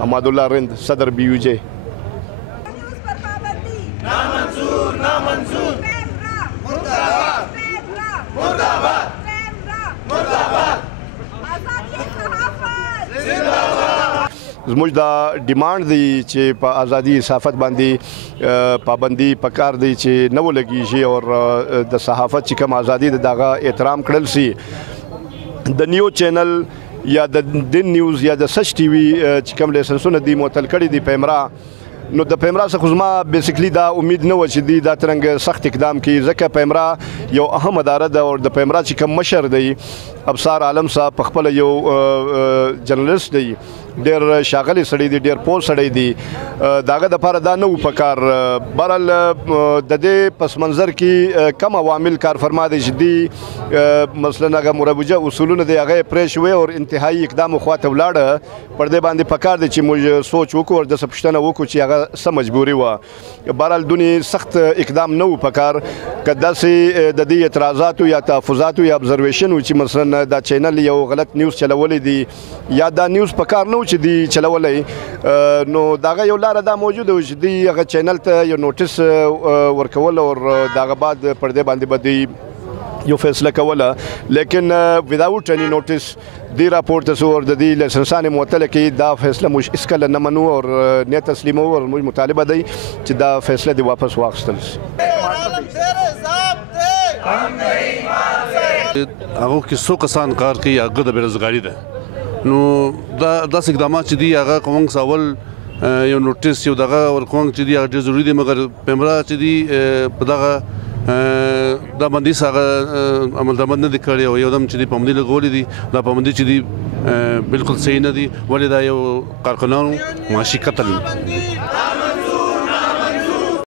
امادالله رند صدر BUJ. زموږ دا ډیمانډ دی چې په ازادي صحافت باندې پابندي پکار دی چې نه ولګیږي او د صحافت چې کوم ازادي د دغه احترام کړل سي د نیو چینل یا د دین نیوز یا د سچ ټي وي چې کوم لایسنسونه دي معطل کړي دي پیمرا نو د پیمرا څخه خو زما بیسیکلی دا امید نه و چې دی دا ترنګ سخت اقدام کوي ځکه پیمرا یو اهم اداره ده او د پیمرا چې کوم مشر دی ابصار عالم صاحب په خپل یو جرنالست دی ډېر ښاغلی سړی دی ډېر پوه سړی دی داغه دپاره دا نه و پکار بهرحال د دې پس منظر کې کم عوامل کارفرما دی چې دی مثلا هغه مروجه اصولونه دی هغه یې پرې شوی او انتهایي اقدام خواته ولاړه پر دې باندې پکار دی چې موږ سوچ وکړو او داسې پوښتنه وکړو چې هغه څه مجبوري وه بهرحال دونې سخت اقدام نه و پکار که داسې د دې اعتراضاتو یا تحفظاتو یا ابزرویشن و چې مثلا دا چینل یو غلط نیوز چلولی دی یا دا نیوز پکار نه چې دی چلولی نو دغه یو لاره دا موجوده و چې دی هغه چینل ته یو نوټس ورکول او دغه بعد پر دې باندې به دی یو فیصله کوله لیکن وداوټ اني نوټس دی راپورته سو اور د دې لایسنسانې معطله کې دا فیصله موږ هیڅکله نه منو او نه تسلیمو او موږ مطالبه دی چې دا فیصله دی واپس واخیستل شي. هغه کې څو کسان کار کوي هغه د بېروزګاري ده نو داسې اقدامات چې دي هغه کوم اول یو نوټس یو دغه ورکوم چې دی هغه ډېر ضروري دی مګر پیمرا چې دی په دغه دا بندیز هغه عمل درآمد نه دی کړی او یو دم چې دی پابندي لګولې دي دا پابندي چې دی بالکل صحیح نه دي ولې دا یو کارکنانو معاشي قتل